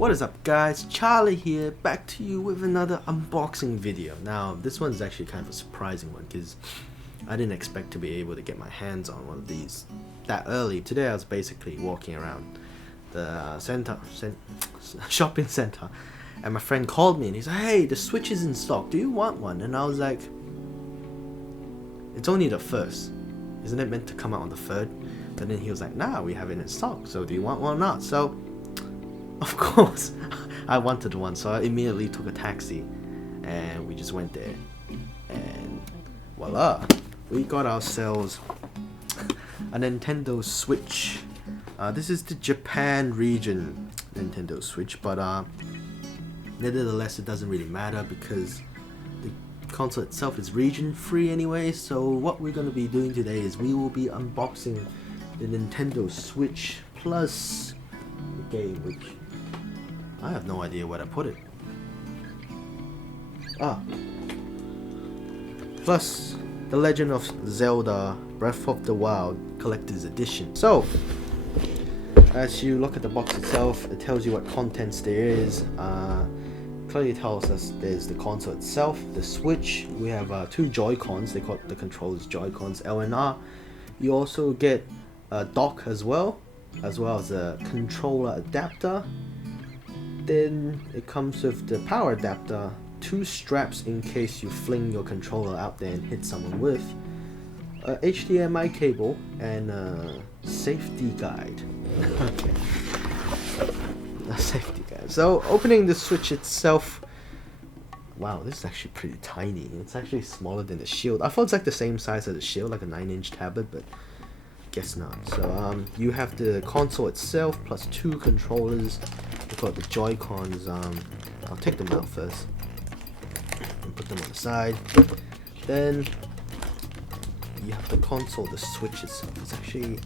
What is up guys, Charlie here, back to you with another unboxing video. Now this one's actually kind of a surprising one because I didn't expect to be able to get my hands on one of these that early. Today I was basically walking around the shopping center and my friend called me and he's like, hey, the Switch is in stock, do you want one? And I was like, it's only the first, isn't it meant to come out on the third? But then he was like, nah, we have it in stock, so do you want one or not? So of course, I wanted one, so I immediately took a taxi and we just went there. And voila, we got ourselves a Nintendo Switch. This is the Japan region Nintendo Switch, but nevertheless, it doesn't really matter because the console itself is region free anyway. So what we're going to be doing today is we will be unboxing the Nintendo Switch plus the game, which I have no idea where to put it. Plus The Legend of Zelda Breath of the Wild Collector's Edition. So as you look at the box itself, it tells you what contents there is. Clearly tells us there's the console itself, the Switch. We have two Joy-Cons, they call it the controllers Joy-Cons L and R. You also get a dock as well as a controller adapter. Then it comes with the power adapter, two straps in case you fling your controller out there and hit someone with, a HDMI cable, and a safety guide. Okay. A safety guide. So opening the Switch itself, wow, this is actually pretty tiny. It's actually smaller than the Shield. I thought it's like the same size as the Shield, like a 9-inch tablet, but guess not. So you have the console itself plus two controllers. We've got the Joy-Cons. I'll take them out first and put them on the side. Then you have the console, the Switch itself. It's actually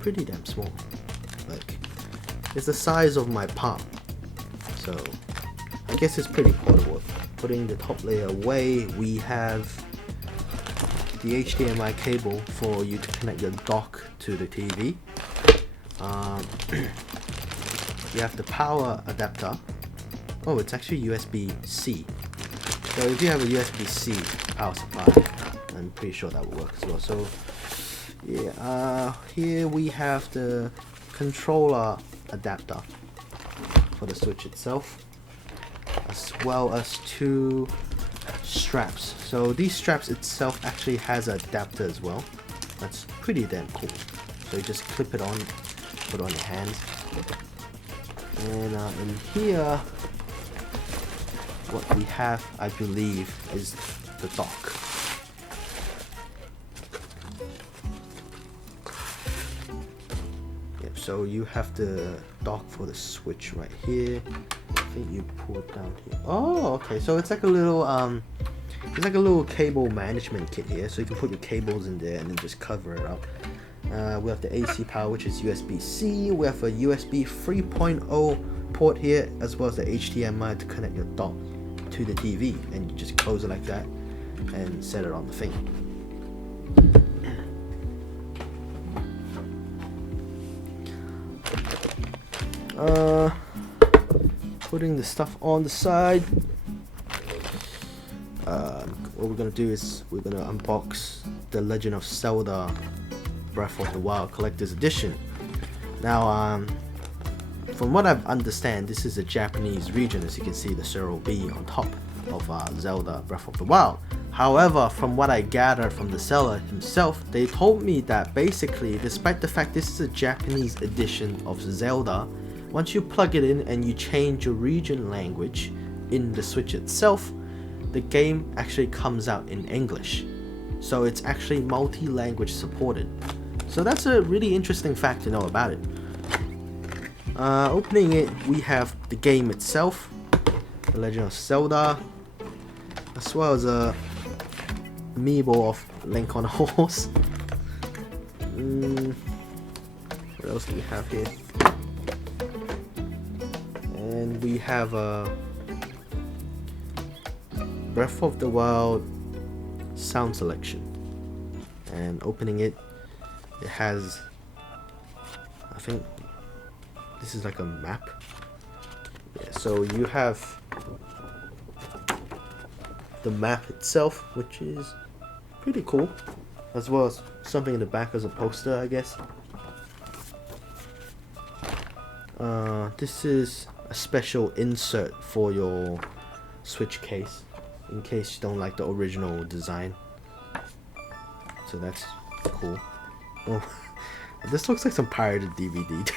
pretty damn small. Like, it's the size of my palm. So I guess it's pretty portable. Putting the top layer away, we have the HDMI cable for you to connect your dock to the TV. You have the power adapter. Oh, it's actually USB-C. So if you have a USB-C power supply, I'm pretty sure that will work as well. So yeah, here we have the controller adapter for the Switch itself, as well as two straps. So these straps itself actually has an adapter as well. That's pretty damn cool. So you just clip it on, put it on your hands. And in here, what we have, I believe, is the dock. Yep, so you have the dock for the Switch right here. I think you pull it down here. Oh, okay. So it's like a little it's like a little cable management kit here, so you can put your cables in there and then just cover it up. We have the AC power, which is USB-C. We have a USB 3.0 port here, as well as the HDMI to connect your dock to the TV, and you just close it like that and set it on the thing. Putting the stuff on the side. What we're gonna do is we're gonna unbox The Legend of Zelda Breath of the Wild Collector's Edition. Now, from what I understand, this is a Japanese region. As you can see, the Zero B on top of Zelda Breath of the Wild. However, from what I gathered from the seller himself, they told me that basically, despite the fact this is a Japanese edition of Zelda, once you plug it in and you change your region language in the Switch itself, the game actually comes out in English. So it's actually multi-language supported. So that's a really interesting fact to know about it. Opening it, we have the game itself, The Legend of Zelda, as well as a amiibo of Link on a horse. What else do we have here? And we have a Breath of the Wild sound selection. And opening it, it has, I think, this is like a map. Yeah, so you have the map itself, which is pretty cool, as well as something in the back as a poster, I guess. This is a special insert for your Switch case, in case you don't like the original design. So that's cool. Oh, this looks like some pirated DVD.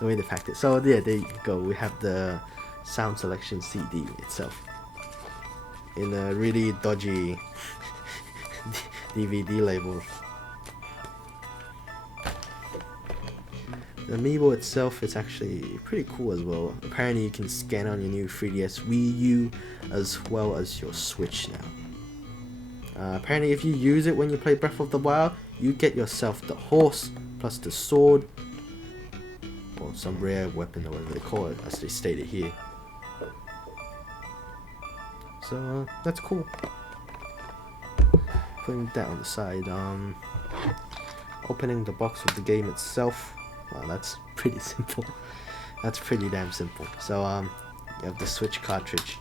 The way they packed it. So yeah, there you go. We have the sound selection CD itself in a really dodgy DVD label. The amiibo itself is actually pretty cool as well. Apparently you can scan on your new 3DS Wii U as well as your Switch now. Apparently if you use it when you play Breath of the Wild, you get yourself the horse plus the sword, or some rare weapon or whatever they call it, as they stated here. So that's cool. Putting that on the side, opening the box of the game itself. Well, that's pretty simple. That's pretty damn simple. So you have the Switch cartridge,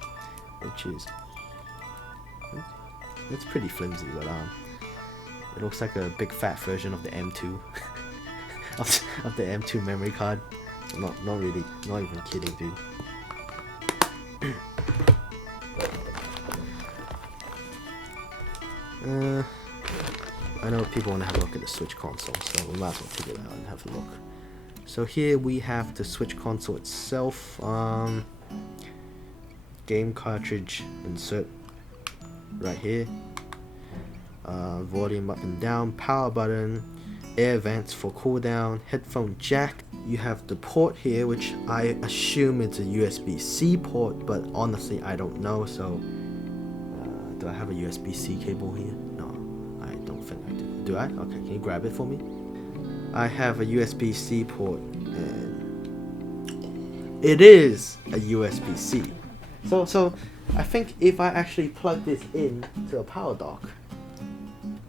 which is, it's pretty flimsy, but it looks like a big fat version of the M2 of the M2 memory card. Not really, not even kidding, dude. I know people want to have a look at the Switch console, so we might as well take it out and have a look. So here we have the Switch console itself. Game cartridge insert right here. Volume up and down, power button, air vents for cooldown, headphone jack. You have the port here, which I assume it's a USB-C port, but honestly I don't know. So do I have a USB-C cable here? No, I don't think I do. Do I? Okay, can you grab it for me? I have a USB-C port, and it is a USB-C. So I think if I actually plug this in to a power dock,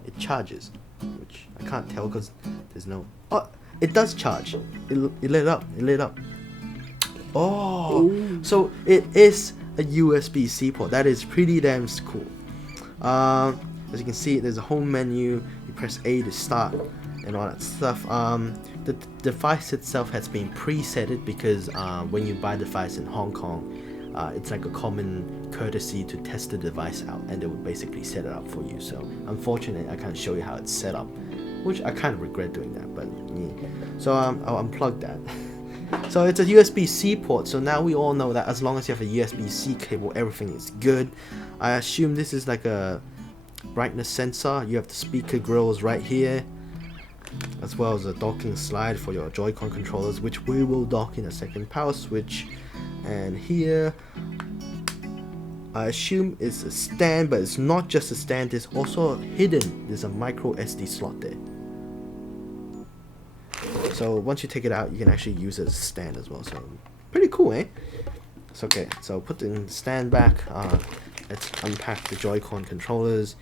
it charges, which I can't tell because there's no. Oh, it does charge. It lit up. It lit up. Oh, ooh. So it is a USB-C port. That is pretty damn cool. As you can see, there's a home menu. You press A to start and all that stuff. The device itself has been presetted because when you buy the device in Hong Kong, it's like a common courtesy to test the device out, and they would basically set it up for you. So unfortunately, I can't show you how it's set up, which I kind of regret doing that. But yeah. So I'll unplug that. So it's a USB-C port. So now we all know that as long as you have a USB-C cable, everything is good. I assume this is like a brightness sensor. You have the speaker grills right here, as well as a docking slide for your Joy-Con controllers, which we will dock in a second. Power switch, and here I assume it's a stand, but it's not just a stand. There's also hidden. There's a micro SD slot there. So once you take it out, you can actually use it as a stand as well. So pretty cool, eh? So okay, so put the stand back. Let's unpack the Joy-Con controllers.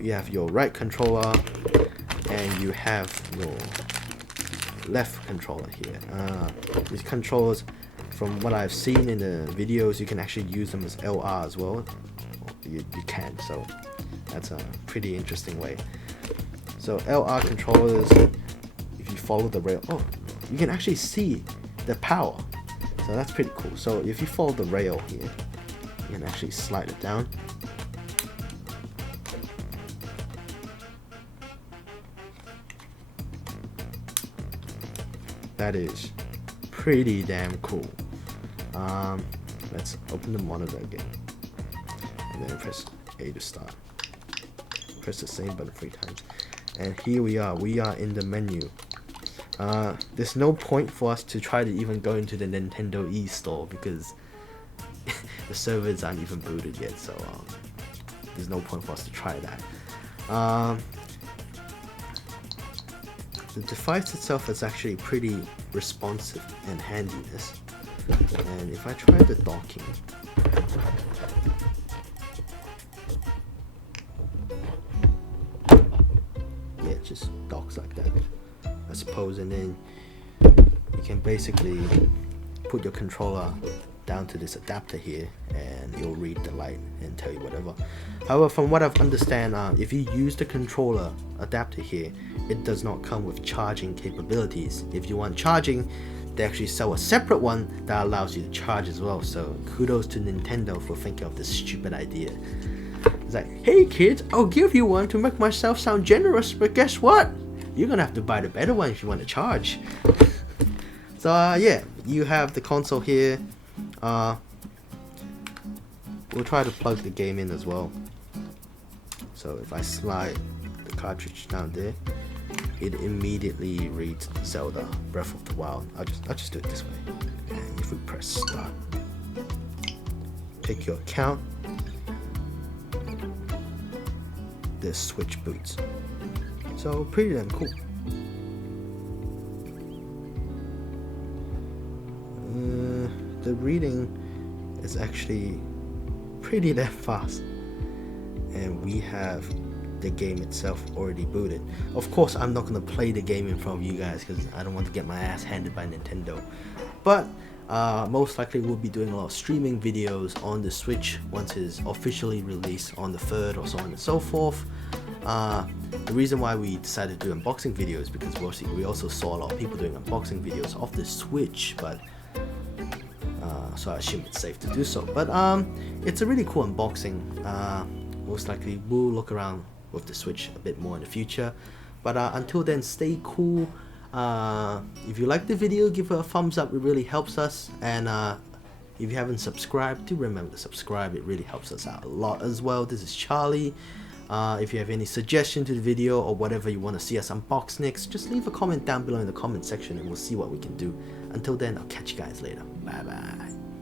You have your right controller, and you have your left controller here. These controllers, from what I've seen in the videos, you can actually use them as LR as well. You can, so that's a pretty interesting way. So LR controllers, if you follow the rail, oh, you can actually see the power. So that's pretty cool. So if you follow the rail here, you can actually slide it down. That is pretty damn cool. Let's open the monitor again, and then press A to start. Press the same button 3 times, and here we are. We are in the menu. There's no point for us to try to even go into the Nintendo eStore because the servers aren't even booted yet, so there's no point for us to try that. The device itself is actually pretty responsive and handiness. And if I try the docking, yeah, it just docks like that, I suppose, and then you can basically put your controller down to this adapter here, and you'll read the light and tell you whatever. However, from what I've understand, if you use the controller adapter here, it does not come with charging capabilities. If you want charging, they actually sell a separate one that allows you to charge as well. So kudos to Nintendo for thinking of this stupid idea. It's like, hey kids, I'll give you one to make myself sound generous, but guess what? You're gonna have to buy the better one if you want to charge. So yeah, you have the console here. We'll try to plug the game in as well. So if I slide the cartridge down there, it immediately reads Zelda Breath of the Wild. I'll just do it this way. And if we press start, pick your account, the Switch boots. So pretty damn cool. The reading is actually pretty damn fast, and we have the game itself already booted. Of course, I'm not going to play the game in front of you guys because I don't want to get my ass handed by Nintendo, but most likely we'll be doing a lot of streaming videos on the Switch once it's officially released on the 3rd or so on and so forth. The reason why we decided to do unboxing videos because we also saw a lot of people doing unboxing videos of the Switch, but so I assume it's safe to do so. But it's a really cool unboxing. Most likely we'll look around with the Switch a bit more in the future, but until then, stay cool. If you like the video, give it a thumbs up, it really helps us. And if you haven't subscribed, do remember to subscribe, it really helps us out a lot as well. This is Charlie. If you have any suggestion to the video or whatever you want to see us unbox next, just leave a comment down below in the comment section and we'll see what we can do. Until then, I'll catch you guys later. Bye bye.